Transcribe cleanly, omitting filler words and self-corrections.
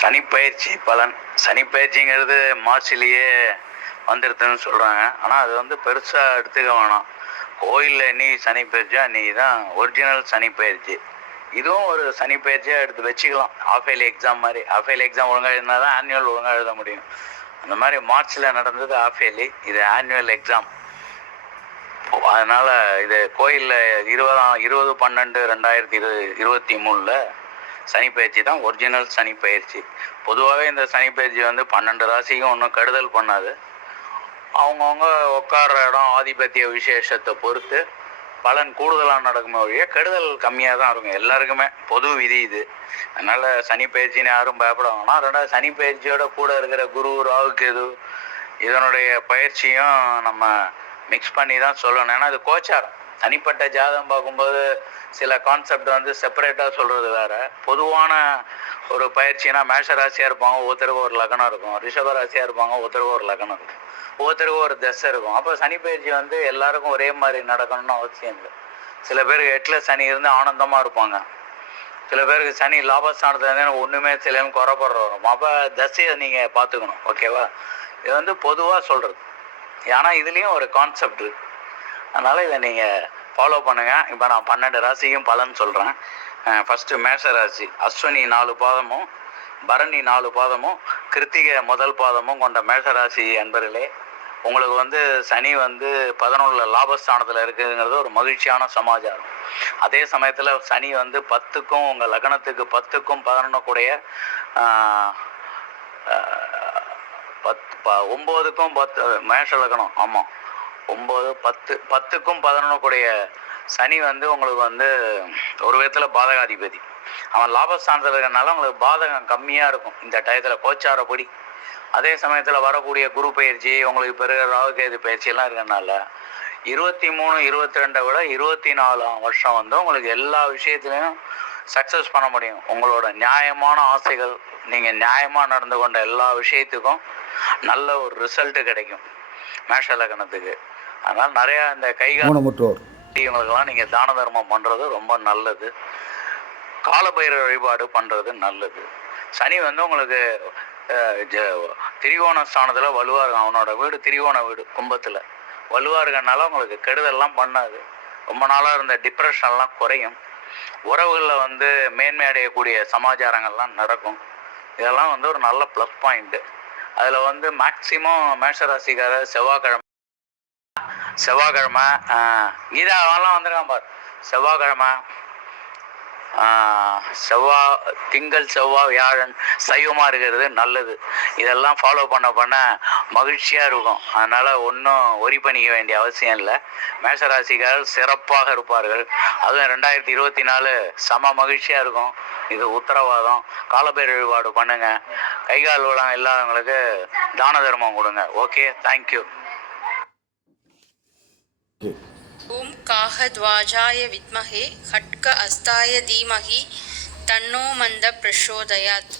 சனிப்பயிற்சி பலன். சனிப்பயிற்சிங்கிறது மார்ச்லேயே வந்துடுதுன்னு சொல்கிறாங்க. ஆனால் அது வந்து பெருசாக எடுத்துக்க வேணாம். கோயிலில் இன்னைக்கு சனிப்பயிற்சியா அன்றைக்கி தான் ஒரிஜினல் சனிப்பயிற்சி. இதுவும் ஒரு சனிப்பயிற்சியாக எடுத்து வச்சுக்கலாம். ஆஃப் இயர்லி எக்ஸாம் மாதிரி. ஆஃப் இயர்லி எக்ஸாம் ஒழுங்காக இருந்தால் தான் ஆனுவல் ஒழுங்காக எழுத முடியும். அந்த மாதிரி மார்ச்சில் நடந்தது ஆஃப் இயர்லி, இது ஆனுவல் எக்ஸாம். அதனால் இது கோயிலில் 20/12/2023 சனிப்பயிற்சி தான் ஒரிஜினல் சனிப்பயிற்சி. பொதுவாகவே இந்த சனிப்பயிற்சி வந்து 12 ராசிக்கும் ஒன்றும் கெடுதல் பண்ணாது. அவங்கவுங்க உட்கார்ற இடம் ஆதிபத்திய விசேஷத்தை பொறுத்து பலன் கூடுதலாக நடக்குமே ஒழிய கெடுதல் கம்மியாக தான் இருக்கும். எல்லாருக்குமே பொது விதி இது. அதனால் சனிப்பயிற்சின்னு யாரும் பயப்பட வேணாம். ரெண்டாவது சனிப்பயிற்சியோட கூட இருக்கிற குரு, ராகு, கேது இதனுடைய பயிற்சியும் நம்ம மிக்ஸ் பண்ணி தான் சொல்லணும். ஏன்னா இது கோச்சாரம். தனிப்பட்ட ஜாதகம் பார்க்கும்போது சில கான்செப்ட் வந்து செப்பரேட்டாக சொல்கிறது வேறு. பொதுவான ஒரு பயிற்சினா மேஷ ராசியாக இருப்பாங்க, ஒவ்வொருத்தருக்கு ஒரு லக்னம் இருக்கும். ரிஷப ராசியாக இருப்பாங்க, ஒவ்வொருத்தருக்கு ஒரு லக்னம் இருக்கும். ஒவ்வொருத்தருக்கும் ஒரு தசை இருக்கும். அப்போ சனி பயிற்சி வந்து எல்லாருக்கும் ஒரே மாதிரி நடக்கணும்னு அவசியம் இல்லை. சில பேருக்கு 8ல் சனி இருந்து ஆனந்தமாக இருப்பாங்க. சில பேருக்கு சனி லாபஸ்தானத்தில் இருந்து ஒன்றுமே சிலன்னு குறைப்படுற வரும். அப்போ தசையை நீங்கள் பார்த்துக்கணும். ஓகேவா? இது வந்து பொதுவாக சொல்கிறது. ஏன்னா இதுலேயும் ஒரு கான்செப்ட் இருக்குது. அதனால் இதை நீங்கள் ஃபாலோ பண்ணுங்கள். இப்போ நான் 12 ராசிக்கும் பலன் சொல்கிறேன். ஃபஸ்ட்டு மேஷ ராசி. அஸ்வினி 4 பாதமும், பரணி 4 பாதமும், கிருத்திகை முதல் பாதமும் கொண்ட மேஷராசி அன்பர்களே, உங்களுக்கு வந்து சனி வந்து 11 லாபஸ்தானத்தில் இருக்குதுங்கிறது ஒரு மகிழ்ச்சியான சமாச்சாரம். அதே சமயத்தில் சனி வந்து 10க்கும் உங்கள் லக்னத்துக்கு 10க்கும் 11 கூடைய 9க்கும் 10 மேஷ லக்னம். ஆமாம், 9 10 10க்கும் 11 கூடைய சனி வந்து உங்களுக்கு வந்து ஒரு விதத்தில் பாதகாதிபதி. அவன் லாபஸ்தானத்தில் இருக்கிறனால உங்களுக்கு பாதகம் கம்மியாக இருக்கும் இந்த டயத்தில் கோச்சாரப்படி. அதே சமயத்தில் வரக்கூடிய குரு பயிற்சி, உங்களுக்கு பிறகு ராகுகேது பயிற்சியெல்லாம் இருக்கிறனால 23 22 விட 24 வருஷம் வந்து உங்களுக்கு எல்லா விஷயத்துலையும் சக்ஸஸ் பண்ண முடியும். உங்களோட நியாயமான ஆசைகள், நீங்கள் நியாயமாக நடந்து கொண்ட எல்லா விஷயத்துக்கும் நல்ல ஒரு ரிசல்ட்டு கிடைக்கும் மேஷ லக்னத்துக்கு. அதனால் நிறையா இந்த கைகாலமுற்றோர் இவங்களுக்கெல்லாம் நீங்கள் தான தர்மம் பண்ணுறது ரொம்ப நல்லது. காலபைரவ வழிபாடு பண்ணுறது நல்லது. சனி வந்து உங்களுக்கு திரிகோண ஸ்தானத்தில் வலுவாக இருக்கும். அவனோட வீடு திரிகோண வீடு, கும்பத்தில் வலுவாக இருக்கனால உங்களுக்கு கெடுதல்லாம் பண்ணாது. ரொம்ப நாளாக இருந்த டிப்ரெஷன்லாம் குறையும். உறவுகளில் வந்து மேன்மை அடையக்கூடிய சமாச்சாரங்கள்லாம் நடக்கும். இதெல்லாம் வந்து ஒரு நல்ல ப்ளஸ் பாயிண்ட்டு. அதில் வந்து மேக்சிமம் மேஷராசிக்கார செவ்வாய்க்கிழமை கீதா அவெல்லாம் வந்துருக்கான் பார். செவ்வாய்க்கிழமை, திங்கள், செவ்வாய், வியாழன் சைவமாக இருக்கிறது நல்லது. இதெல்லாம் ஃபாலோ பண்ண மகிழ்ச்சியாக இருக்கும். அதனால் ஒன்றும் ஒரி பண்ணிக்க வேண்டிய அவசியம் இல்லை. மேஷராசிக்காரர்கள் சிறப்பாக இருப்பார்கள். அதுவும் 2024 செம மகிழ்ச்சியாக இருக்கும். இது உத்தரவாதம். காலபைரவ வழிபாடு பண்ணுங்கள். கைகால் வளம் இல்லாதவங்களுக்கு தான தர்மம் கொடுங்க. Okay, thank you. ஓம் காகத்வாஜாய வித்மஹே खट्ग अस्ताय धीमहि तन्नो मन्द प्रचोदयात्.